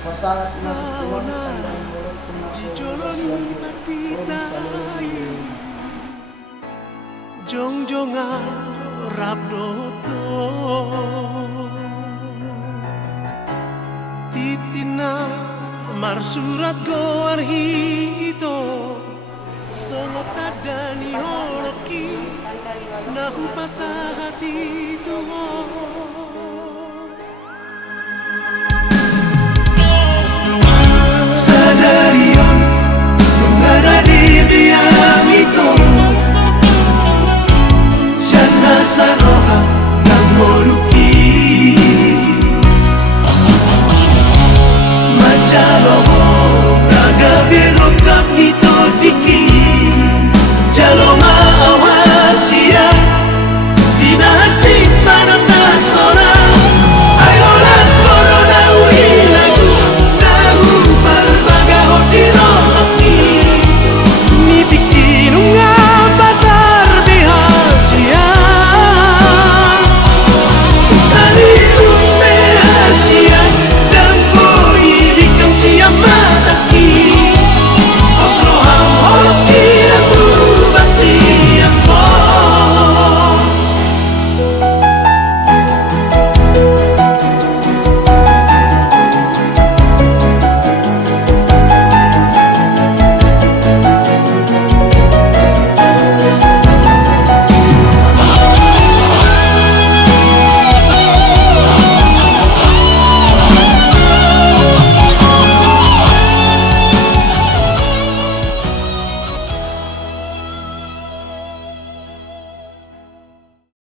pasal na tuwan sauna tandang bolot di pumasok jolon silang patitayu jongjonga rabdoto titina marsurat goar hito solo tadani holoki nahu pasahati tuho